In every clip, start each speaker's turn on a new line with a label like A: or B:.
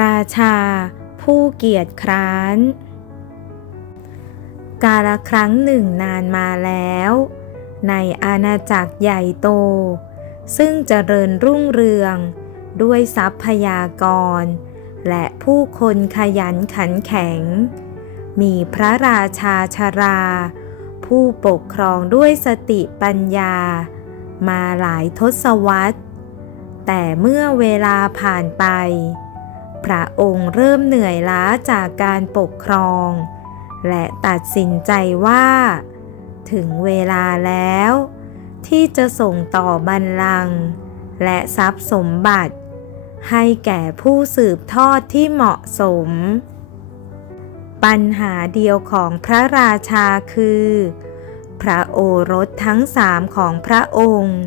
A: ราชา ผู้เกียรติคร้าน กาลครั้งหนึ่งนานมาแล้ว ในอาณาจักรใหญ่โต ซึ่งเจริญรุ่งเรือง ด้วยทรัพยากร และผู้คนขยันขันแข็ง มีพระราชาชรา ผู้ปกครองด้วยสติปัญญา มาหลายทศวรรษแต่เมื่อเวลาผ่านไป พระองค์เริ่มเหนื่อยล้าจากการปกครอง และตัดสินใจว่า ถึงเวลาแล้ว ที่จะส่งต่อบัลลังก์และทรัพย์สมบัติ ให้แก่ผู้สืบทอดที่เหมาะสม ปัญหาเดียวของพระราชาคือ พระโอรสทั้งสามของพระองค์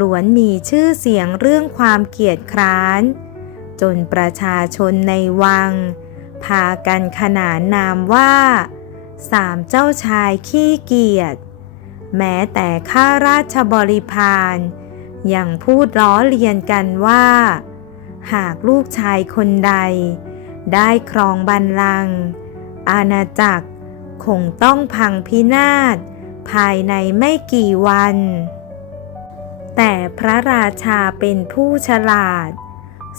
A: ล้วนมีชื่อเสียงเรื่องความเกียจคร้าน จนประชาชนในวัง พากันขนานนามว่า สามเจ้าชายขี้เกียจแม้แต่ข้าราชบริพารยังพูดล้อเลียนกันว่า หากลูกชายคนใด ได้ครองบัลลังก์อาณาจักรคงต้องพังพินาศภายในไม่กี่วัน แต่พระราชาเป็นผู้ฉลาด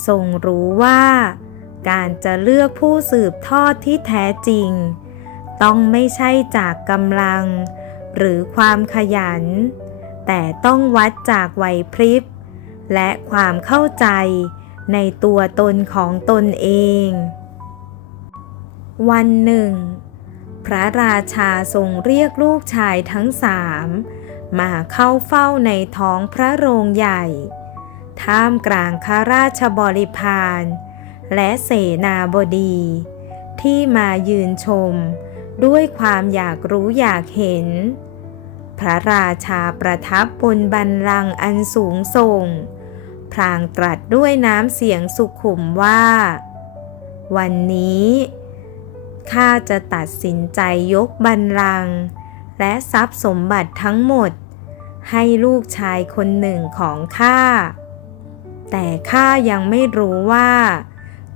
A: ทรงรู้ว่า การจะเลือกผู้สืบทอดที่แท้จริง ต้องไม่ใช่จากกำลัง หรือความขยัน แต่ต้องวัดจากไหวพริบ และความเข้าใจในตัวตนของตนเอง วันหนึ่ง พระราชาทรงเรียกลูกชายทั้งสามมาเข้าเฝ้าในท้องพระโรงใหญ่ ท่ามกลางข้าราชบริพารและเสนาบดี ที่มายืนชม ด้วยความอยากรู้อยากเห็น พระราชาประทับบนบันลังก์อันสูงส่งพลางตรัสด้วยน้ำเสียงสุขุมว่า วันนี้ข้าจะตัดสินใจยกบัลลังก์และทรัพย์สมบัติทั้งหมด ให้ลูกชายคนหนึ่งของข้า แต่ข้ายังไม่รู้ว่า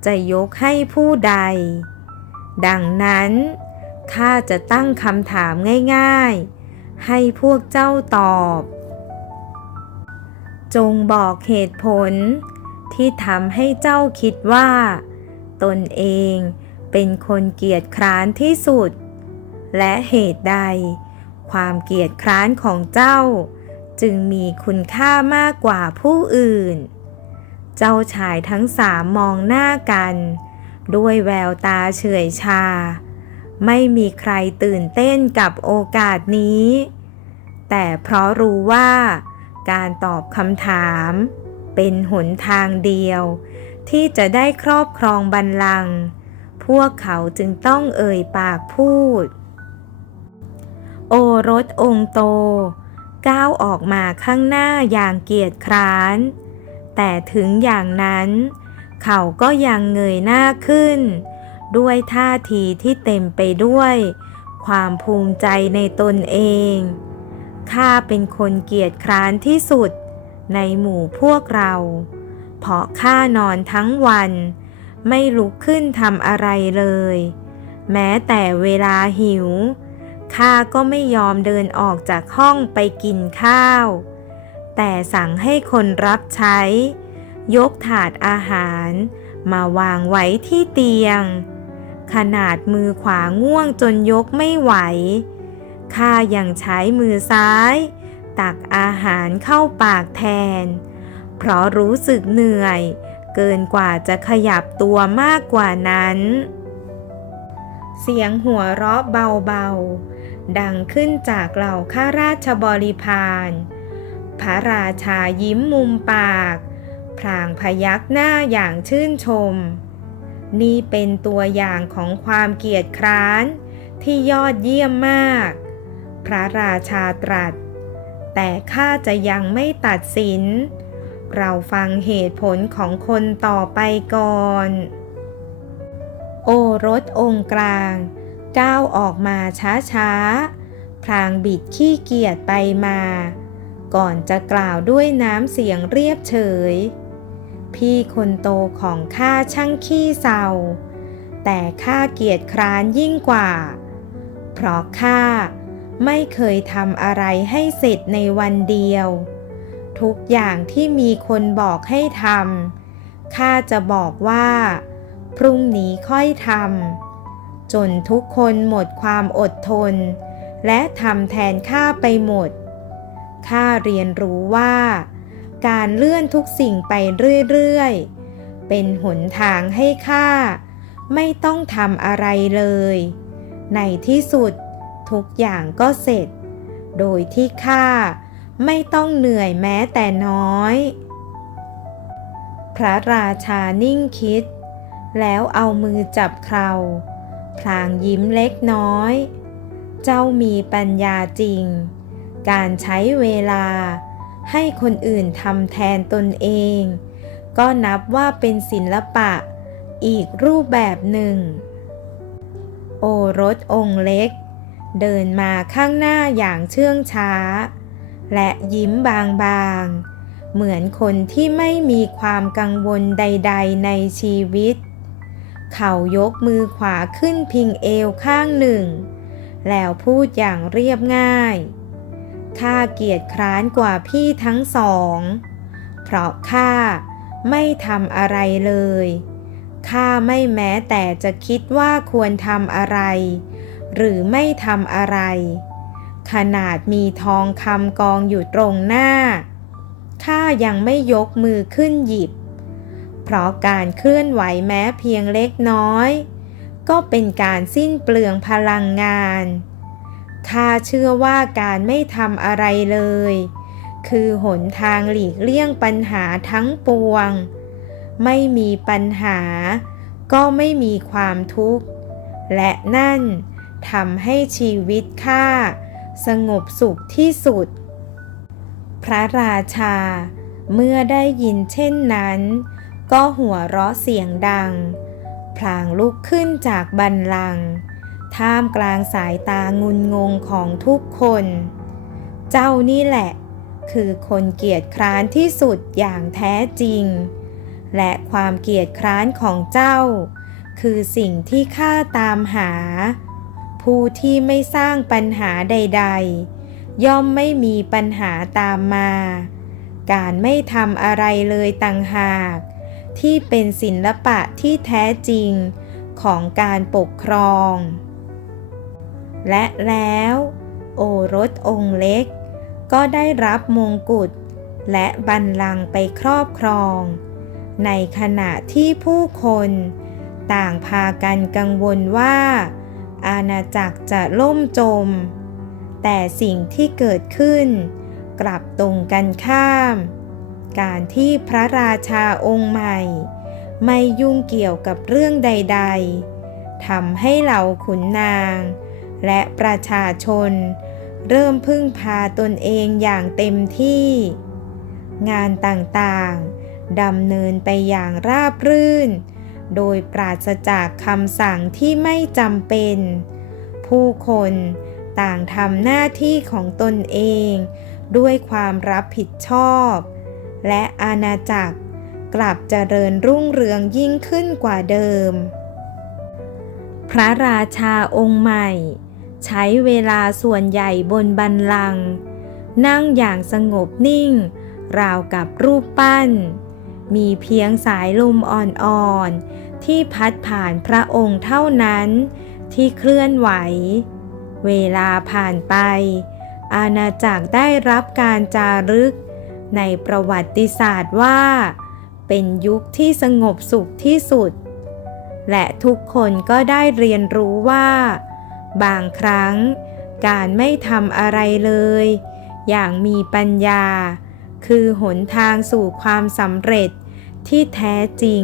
A: จะยกให้ผู้ใด ดังนั้นข้าจะตั้งคำถามง่ายๆ ให้พวกเจ้าตอบ จงบอกเหตุผลที่ทำให้เจ้าคิดว่า ตนเองเป็นคนเกียจคร้านที่สุด และเหตุใด ความเกียจคร้านของเจ้า จึงมีคุณค่ามากกว่าผู้อื่น เจ้าชายทั้งสามมองหน้ากัน ด้วยแววตาเฉื่อยชา ไม่มีใครตื่นเต้นกับโอกาสนี้ แต่เพราะรู้ว่าการตอบคำถาม เป็นหนทางเดียว ที่จะได้ครอบครองบัลลังก์พวกเขาจึงต้องเอ่ยปากพูด โอรสองโต ก้าวออกมาข้างหน้าอย่างเกียจคร้าน แต่ถึงอย่างนั้น เขาก็ยังเงยหน้าขึ้น ด้วยท่าทีที่เต็มไปด้วย ความภูมิใจในตนเอง ข้าเป็นคนเกียจคร้านที่สุด ในหมู่พวกเรา เพราะข้านอนทั้งวัน ไม่ลุกขึ้นทำอะไรเลย แม้แต่เวลาหิวข้าก็ไม่ยอมเดินออกจากห้องไปกินข้าว แต่สั่งให้คนรับใช้ ยกถาดอาหาร มาวางไว้ที่เตียง ขนาดมือขวาง่วงจนยกไม่ไหว ข้ายังใช้มือซ้าย ตักอาหารเข้าปากแทน เพราะรู้สึกเหนื่อย เกินกว่าจะขยับตัวมากกว่านั้น เสียงหัวเราะเบาๆ ดังขึ้นจากเหล่าข้าราชบริพาร พระราชายิ้มมุมปากพลางพยักหน้าอย่างชื่นชม นี่เป็นตัวอย่างของความเกียจคร้านที่ยอดเยี่ยมมาก พระราชาตรัส แต่ข้าจะยังไม่ตัดสิน เราฟังเหตุผลของคนต่อไปก่อน โอรสองค์กลาง ก้าวออกมาช้าๆพลางบิดขี้เกียจไปมา ก่อนจะกล่าวด้วยน้ำเสียงเรียบเฉย พี่คนโตของข้าช่างขี้เศร้า แต่ข้าเกียจคร้านยิ่งกว่า เพราะข้าไม่เคยทำอะไรให้เสร็จในวันเดียว ทุกอย่างที่มีคนบอกให้ทำข้าจะบอกว่า พรุ่งนี้ค่อยทำจนทุกคนหมดความอดทน และทำแทนข้าไปหมด ข้าเรียนรู้ว่า การเลื่อนทุกสิ่งไปเรื่อยๆ เป็นหนทางให้ข้าไม่ต้องทำอะไรเลย ในที่สุดทุกอย่างก็เสร็จ โดยที่ข้าไม่ต้องเหนื่อยแม้แต่น้อย พระราชานิ่งคิด แล้วเอามือจับเคราพลางยิ้มเล็กน้อย เจ้ามีปัญญาจริง การใช้เวลา ให้คนอื่นทำแทนตนเอง ก็นับว่าเป็นศิลปะอีกรูปแบบหนึ่ง โอรสองค์เล็ก เดินมาข้างหน้าอย่างเชื่องช้า และยิ้มบางๆ เหมือนคนที่ไม่มีความกังวลใด ๆ ในชีวิต เขายกมือขวาขึ้นพิงเอวข้างหนึ่ง แล้วพูดอย่างเรียบง่าย ข้าเกียจคร้านกว่าพี่ทั้งสอง เพราะข้าไม่ทำอะไรเลย ข้าไม่แม้แต่จะคิดว่าควรทำอะไร หรือไม่ทำอะไร ขนาดมีทองคำกองอยู่ตรงหน้า ข้ายังไม่ยกมือขึ้นหยิบ เพราะการเคลื่อนไหวแม้เพียงเล็กน้อย ก็เป็นการสิ้นเปลืองพลังงาน ข้าเชื่อว่าการไม่ทำอะไรเลย คือหนทางหลีกเลี่ยงปัญหาทั้งปวง ไม่มีปัญหา ก็ไม่มีความทุกข์ และนั่นทำให้ชีวิตข้าสงบสุขที่สุด พระราชา เมื่อได้ยินเช่นนั้น ก็หัวเราะเสียงดัง พลางลุกขึ้นจากบันลังก์ ท่ามกลางสายตางุนงงของทุกคน เจ้านี่แหละ คือคนเกียจคร้านที่สุดอย่างแท้จริง และความเกียจคร้านของเจ้า คือสิ่งที่ข้าตามหา ผู้ที่ไม่สร้างปัญหาใด ๆ ย่อมไม่มีปัญหาตามมา การไม่ทำอะไรเลยต่างหาก ที่เป็นศิลปะที่แท้จริงของการปกครอง และแล้ว โอรสองค์เล็ก ก็ได้รับมงกุฎและบัลลังก์ไปครอบครอง ในขณะที่ผู้คน ต่างพากันกังวลว่า อาณาจักรจะล่มจม แต่สิ่งที่เกิดขึ้น กลับตรงกันข้าม การที่พระราชาองค์ใหม่ ไม่ยุ่งเกี่ยวกับเรื่องใด ๆทำให้เหล่าขุนนาง และประชาชน เริ่มพึ่งพาตนเองอย่างเต็มที่ งานต่างๆดำเนินไปอย่างราบรื่น โดยปราศจากคำสั่งที่ไม่จำเป็น ผู้คนต่างทำหน้าที่ของตนเอง ด้วยความรับผิดชอบ และอาณาจักรกลับเจริญรุ่งเรืองยิ่งขึ้นกว่าเดิม พระราชาองค์ใหม่ ใช้เวลาส่วนใหญ่บนบันลัง นั่งอย่างสงบนิ่ง ราวกับรูปปั้น มีเพียงสายลมอ่อนๆ ที่พัดผ่านพระองค์เท่านั้น ที่เคลื่อนไหว เวลาผ่านไป อาณาจักรได้รับการจารึก ในประวัติศาสตร์ว่า เป็นยุคที่สงบสุขที่สุด และทุกคนก็ได้เรียนรู้ว่า บางครั้ง การไม่ทำอะไรเลย อย่างมีปัญญา คือหนทางสู่ความสำเร็จที่แท้จริง